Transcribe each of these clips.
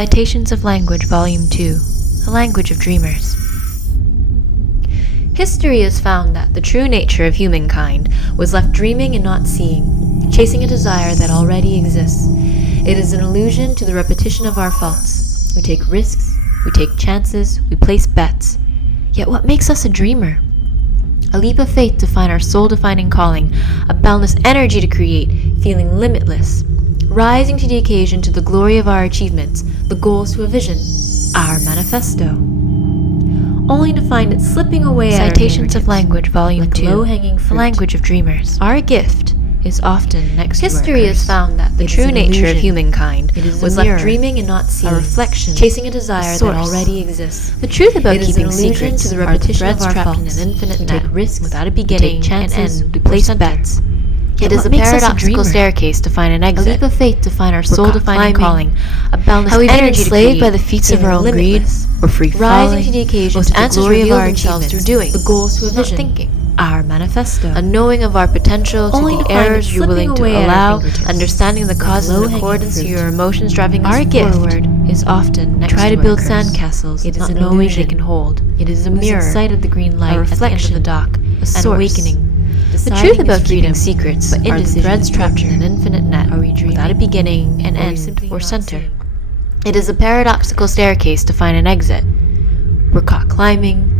Citations of Language, Volume 2, The Language of Dreamers. History has found that the true nature of humankind was left dreaming and not seeing, chasing a desire that already exists. It is an allusion to the repetition of our faults. We take risks, we take chances, we place bets. Yet what makes us a dreamer? A leap of faith to find our soul-defining calling, a boundless energy to create, feeling limitless, rising to the occasion to the glory of our achievements, the goals to a vision, our manifesto. Only to find it slipping away at our Citations of Language, Volume like 2, low-hanging The fruit. Language of Dreamers. Our gift is often next History to our has curse. found that the It is true an nature of illusion. humankind It is a was mirror, left dreaming and not seeing, a reflection, chasing a desire a that source. already exists. The truth about It is keeping an allusion secrets to the are the repetition threads of our trapped in faults. an infinite We net take risks without a we beginning take chances, and we end, place or center. bets. Yet It is what a makes us a paradoxical dreamer? staircase to find an A exit. leap of faith to find our We're caught soul-defining climbing, calling, a boundless how we've been energy to enslaved create, by the feats of our feeling own greed, limitless, or free rising falling, to the occasion most to the answers glory of reveal our themselves achievements, through doing, the goals to a not vision, thinking. our manifesto. A knowing of our potential to Only the to find it errors you're willing slipping to away at our allow, fingertips, understanding the like causes in low-hanging accordance to fruit. your emotions driving Our us gift forward. is often next Try to to our build curse. sandcastles, It is not an knowing illusion. they can hold. It is a Losing mirror, sight of the green light a at the end of the reflection, dock, a an source. awakening. The Deciding truth is about freedom, keeping secrets but are the indecision threads is trapped in torture. an infinite net Are we dreaming, without a beginning, an or are we end, simply or not center. seeing? It is a paradoxical staircase to find an exit. We're caught climbing.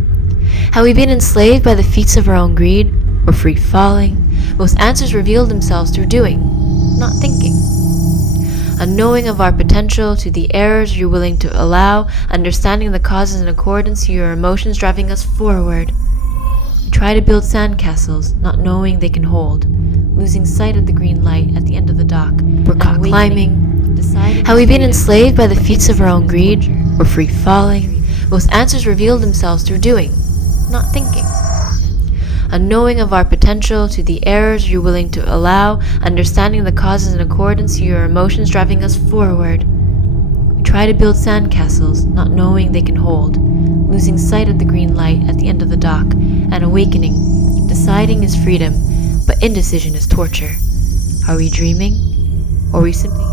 How we've been enslaved by the feats of our own greed, or free falling. Most answers reveal themselves through doing, not thinking. A knowing of our potential to the errors you're willing to allow, understanding the causes in accordance to your emotions driving us forward. We try to build sandcastles, not knowing they can hold, losing sight of the green light at the end of the dock. We're caught climbing. How we've been enslaved by the feats of our own greed, or free falling. Most answers reveal themselves through doing, not thinking. A knowing of our potential to the errors you're willing to allow, understanding the causes in accordance to your emotions driving us forward. We try to build sandcastles, not knowing they can hold, losing sight of the green light at the end of the dock, and awakening. Deciding is freedom, but indecision is torture. Are we dreaming, or are we simply not?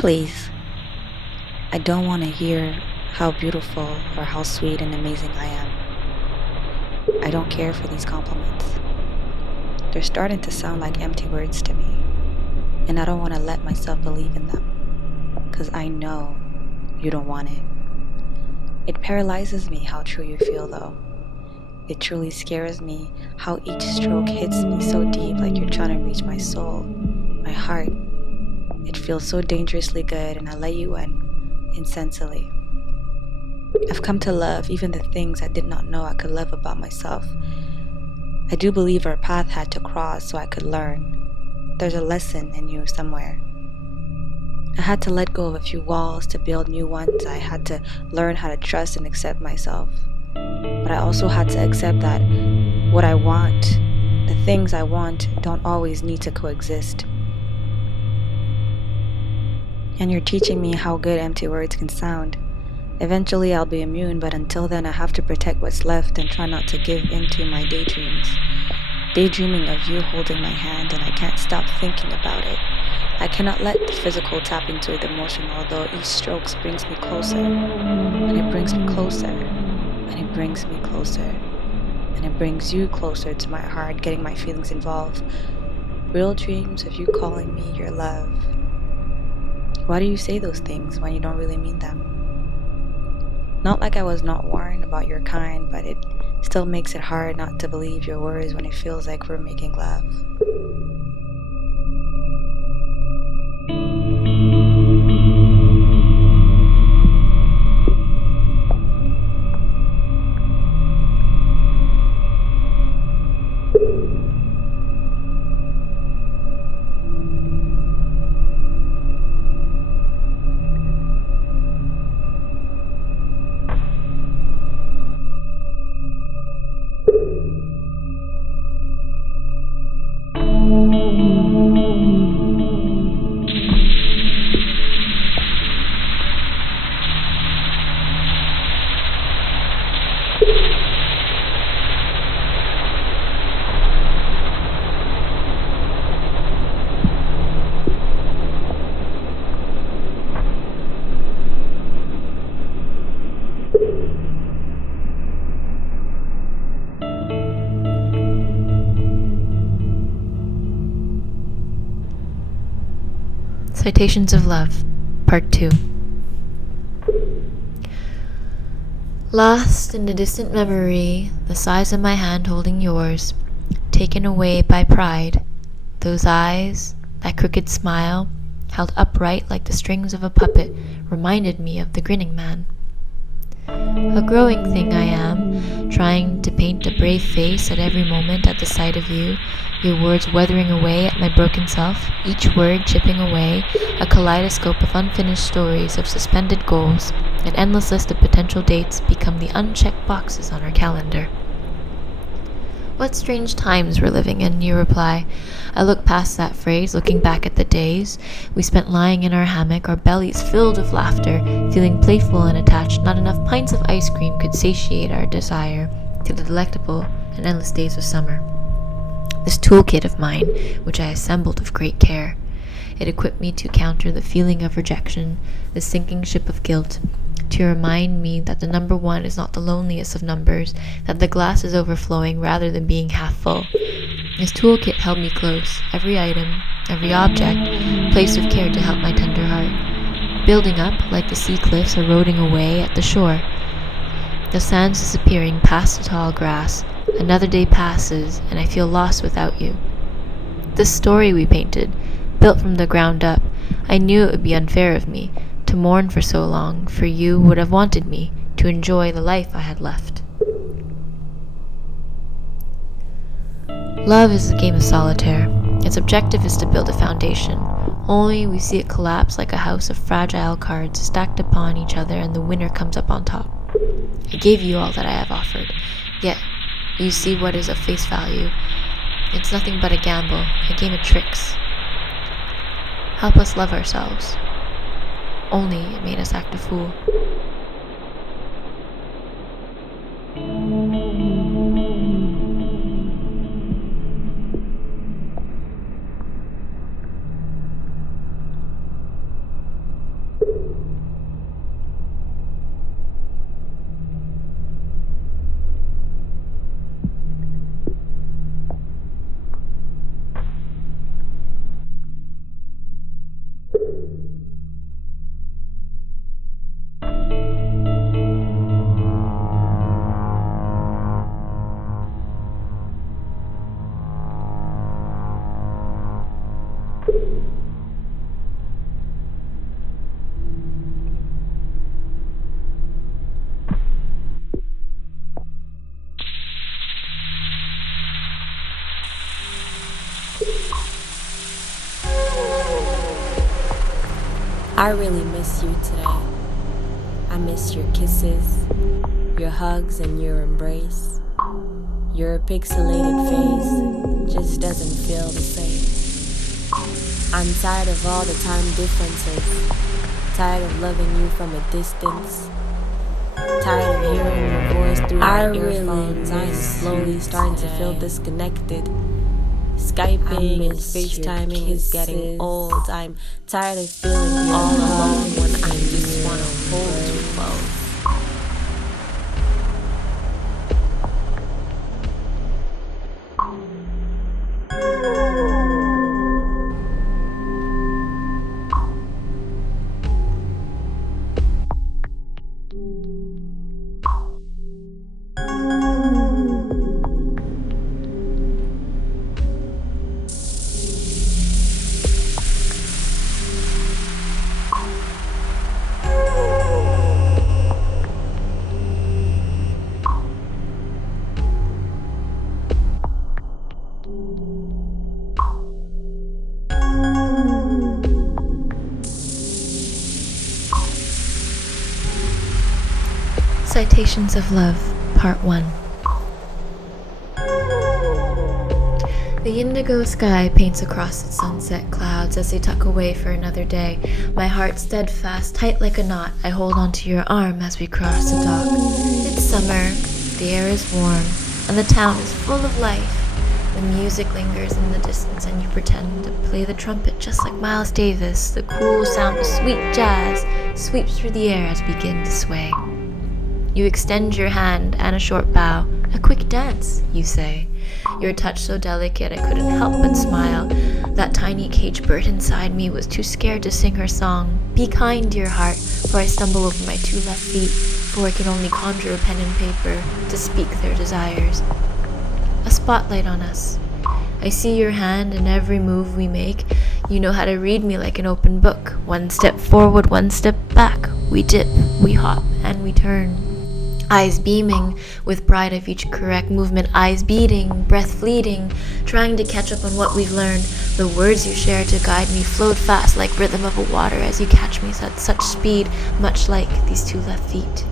Please, I don't want to hear how beautiful or how sweet and amazing I am. I don't care for these compliments. They're starting to sound like empty words to me, and I don't want to let myself believe in them, because I know you don't want it. It paralyzes me how true you feel, though. It truly scares me how each stroke hits me so deep, like you're trying to reach my soul, my heart. It feels so dangerously good, and I let you in, insensely. I've come to love even the things I did not know I could love about myself. I do believe our path had to cross so I could learn. There's a lesson in you somewhere. I had to let go of a few walls to build new ones. I had to learn how to trust and accept myself. But I also had to accept that what I want, the things I want, don't always need to coexist. And you're teaching me how good empty words can sound. Eventually I'll be immune, but until then I have to protect what's left and try not to give into my daydreams. Daydreaming of you holding my hand, and I can't stop thinking about it. I cannot let the physical tap into the emotional, although each stroke brings me closer, and it brings me closer, and it brings me closer, and it brings you closer to my heart, getting my feelings involved. Real dreams of you calling me your love. Why do you say those things when you don't really mean them? Not like I was not warned about your kind, but it still makes it hard not to believe your words when it feels like we're making love. Citations of Love, Part 2. Lost in a distant memory, the size of my hand holding yours, taken away by pride, those eyes, that crooked smile, held upright like the strings of a puppet, reminded me of the grinning man. A growing thing I am, trying to paint a brave face at every moment at the sight of you, your words weathering away at my broken self, each word chipping away, a kaleidoscope of unfinished stories of suspended goals, an endless list of potential dates become the unchecked boxes on our calendar. What strange times we're living in, you reply. I look past that phrase, looking back at the days we spent lying in our hammock, our bellies filled with laughter, feeling playful and attached. Not enough pints of ice cream could satiate our desire to the delectable and endless days of summer. This toolkit of mine, which I assembled with great care, it equipped me to counter the feeling of rejection, the sinking ship of guilt, to remind me that the number one is not the loneliest of numbers, that the glass is overflowing rather than being half full. This toolkit held me close, every item, every object, placed with care to help my tender heart, building up like the sea cliffs eroding away at the shore. The sands disappearing past the tall grass, another day passes, and I feel lost without you. This story we painted, built from the ground up, I knew it would be unfair of me to mourn for so long, for you would have wanted me to enjoy the life I had left. Love is a game of solitaire. Its objective is to build a foundation. Only we see it collapse like a house of fragile cards stacked upon each other, and the winner comes up on top. I gave you all that I have offered, yet you see what is of face value. It's nothing but a gamble, a game of tricks. Help us love ourselves. Only it made us act a fool. I really miss you today. I miss your kisses, your hugs and your embrace. Your pixelated face just doesn't feel the same. I'm tired of all the time differences, tired of loving you from a distance, tired of hearing your voice through my earphones. I'm slowly starting to feel disconnected. Skyping and FaceTiming is getting old. I'm tired of feeling all alone when I just want to hold you close. Citations of Love, Part 1. The indigo sky paints across its sunset clouds as they tuck away for another day. My heart steadfast, tight like a knot, I hold onto your arm as we cross the dock. It's summer, the air is warm, and the town is full of life. The music lingers in the distance and you pretend to play the trumpet just like Miles Davis. The cool sound of sweet jazz sweeps through the air as we begin to sway. You extend your hand and a short bow. A quick dance, you say. Your touch so delicate I couldn't help but smile. That tiny caged bird inside me was too scared to sing her song. Be kind, dear heart, for I stumble over my 2 left feet, for I can only conjure a pen and paper to speak their desires. A spotlight on us. I see your hand in every move we make. You know how to read me like an open book. 1 step forward, 1 step back. We dip, we hop, and we turn. Eyes beaming with pride of each correct movement, eyes beating, breath fleeting, trying to catch up on what we've learned. The words you share to guide me flowed fast like rhythm of a water as you catch me at such speed, much like these 2 left feet.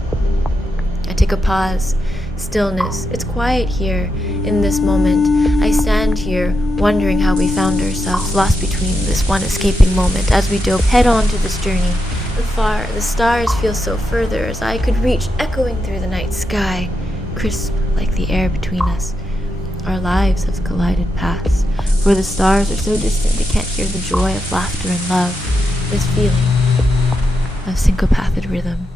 I take a pause. Stillness. It's quiet here in this moment. I stand here wondering how we found ourselves lost between this one escaping moment as we dove head on to this journey. The stars feel so further as I could reach, echoing through the night sky, crisp like the air between us. Our lives have collided past, for the stars are so distant they can't hear the joy of laughter and love, this feeling of syncopathed rhythm.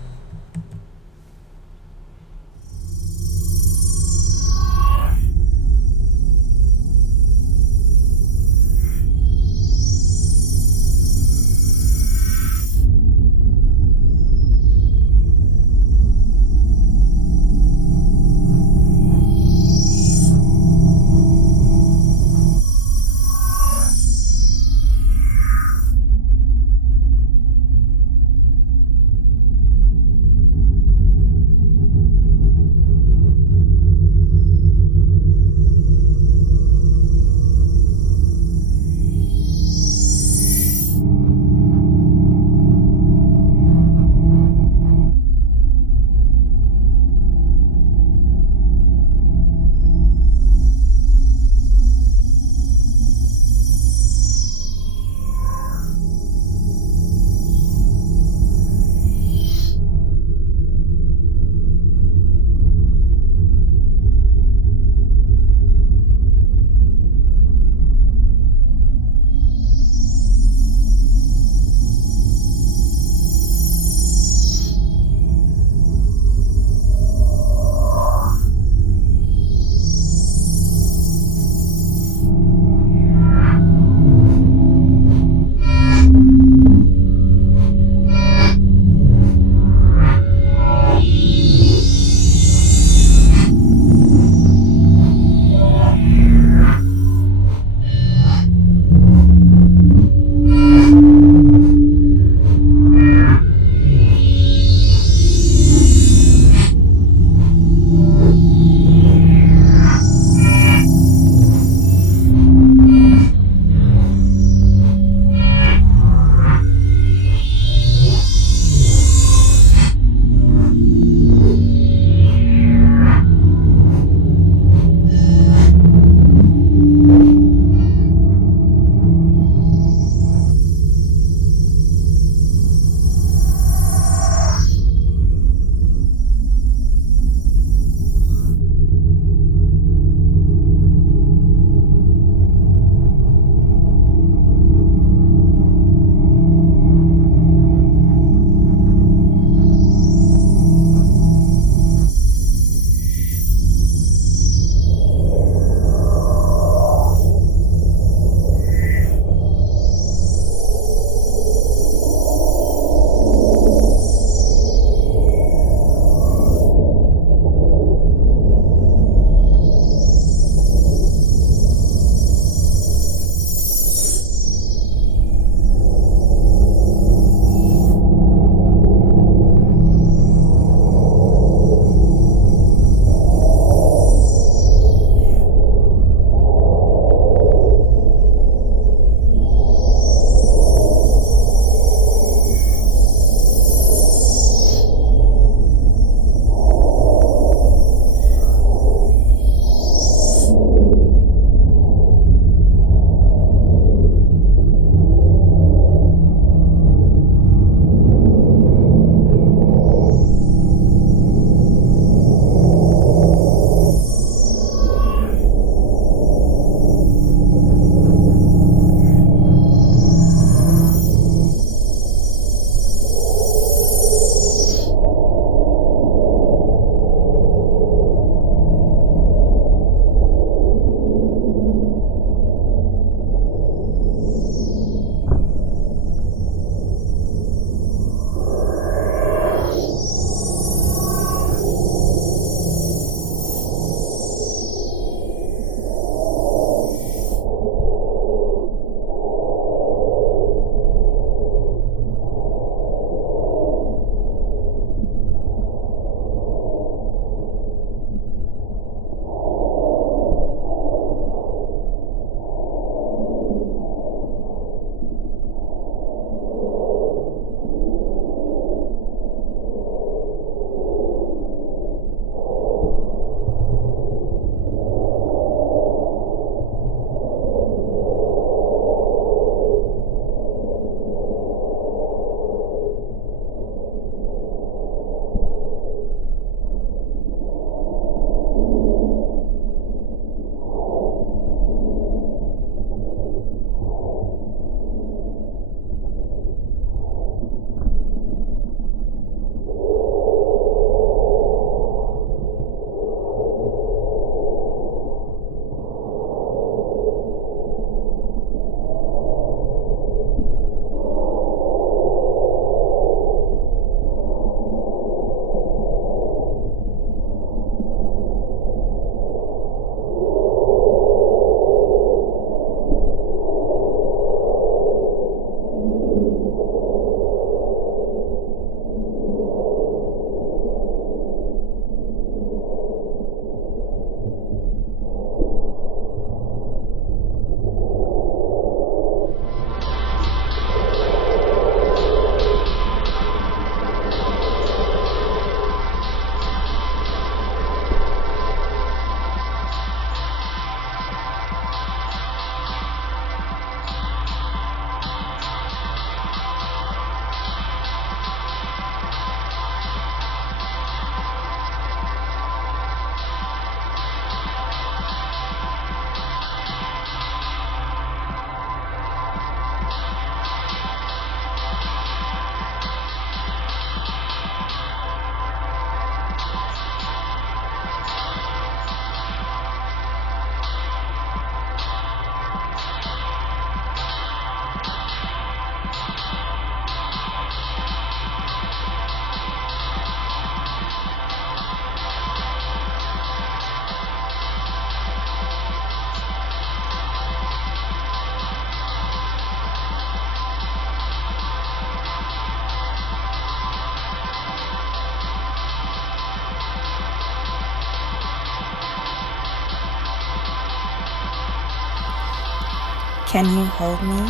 Can you hold me?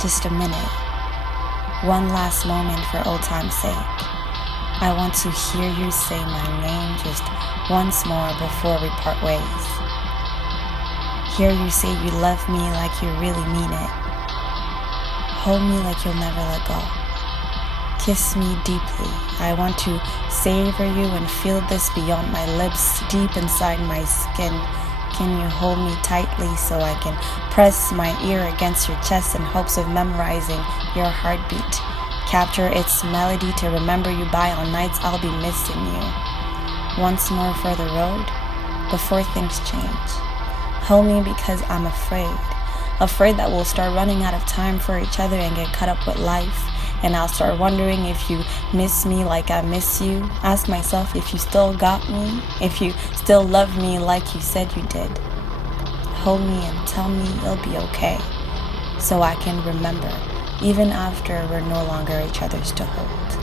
Just a minute. One last moment for old time's sake. I want to hear you say my name just once more before we part ways. Hear you say you love me like you really mean it. Hold me like you'll never let go. Kiss me deeply. I want to savor you and feel this beyond my lips, deep inside my skin. Can you hold me tightly so I can press my ear against your chest in hopes of memorizing your heartbeat? Capture its melody to remember you by on nights I'll be missing you. Once more for the road, before things change. Hold me because I'm afraid that we'll start running out of time for each other and get caught up with life. And I'll start wondering if you miss me like I miss you. Ask myself if you still got me, if you still love me like you said you did. Hold me and tell me it'll be okay, so I can remember, even after we're no longer each other's to hold.